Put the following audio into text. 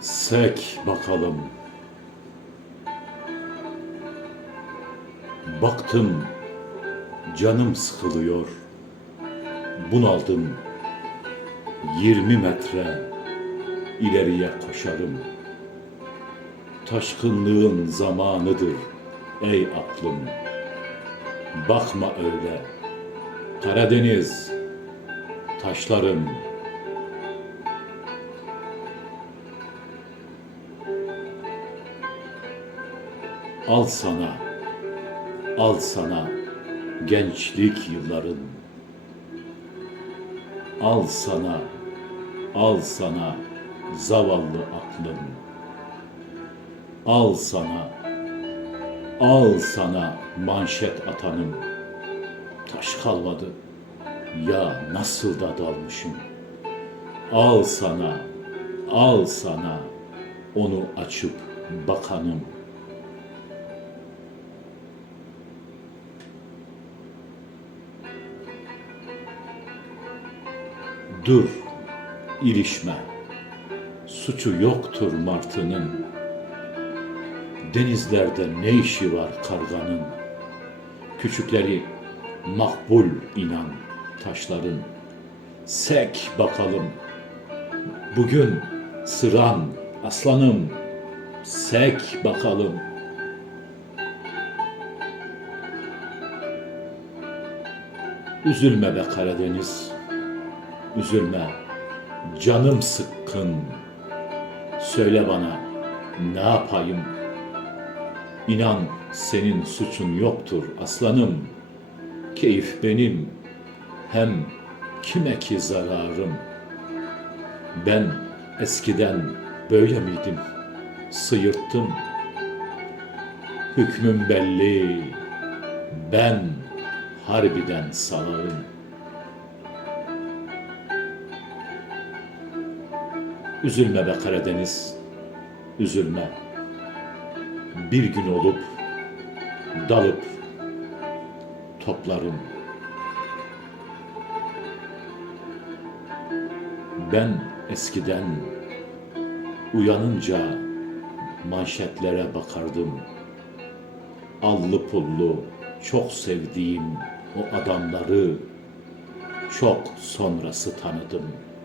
Sek bakalım. Baktım canım sıkılıyor. Bunaldım. 20 metre ileriye koşarım. Taşkınlığın zamanıdır ey aklım. Bakma öyle. Karadeniz taşlarım. Al sana, al sana gençlik yılların. Al sana, al sana zavallı aklın. Al sana, al sana manşet atanım. Taş kalmadı, ya nasıl da dalmışım. Al sana, al sana onu açıp bakanım. Dur, ilişme. Suçu yoktur martının. Denizlerde ne işi var karganın? Küçükleri makbul inan taşların. Sek bakalım. Bugün sıran aslanım. Sek bakalım. Üzülme be Karadeniz. Üzülme. Canım sıkkın. Söyle bana ne yapayım? İnan senin suçun yoktur aslanım. Keyif benim. Hem kime ki zararım? Ben eskiden böyle miydim? Sıyırttım. Hükmüm belli. Ben harbiden salarım. Üzülme be Karadeniz, üzülme. Bir gün olup, dalıp, toplarım. Ben eskiden uyanınca manşetlere bakardım. Allı pullu, çok sevdiğim o adamları çok sonrası tanıdım.''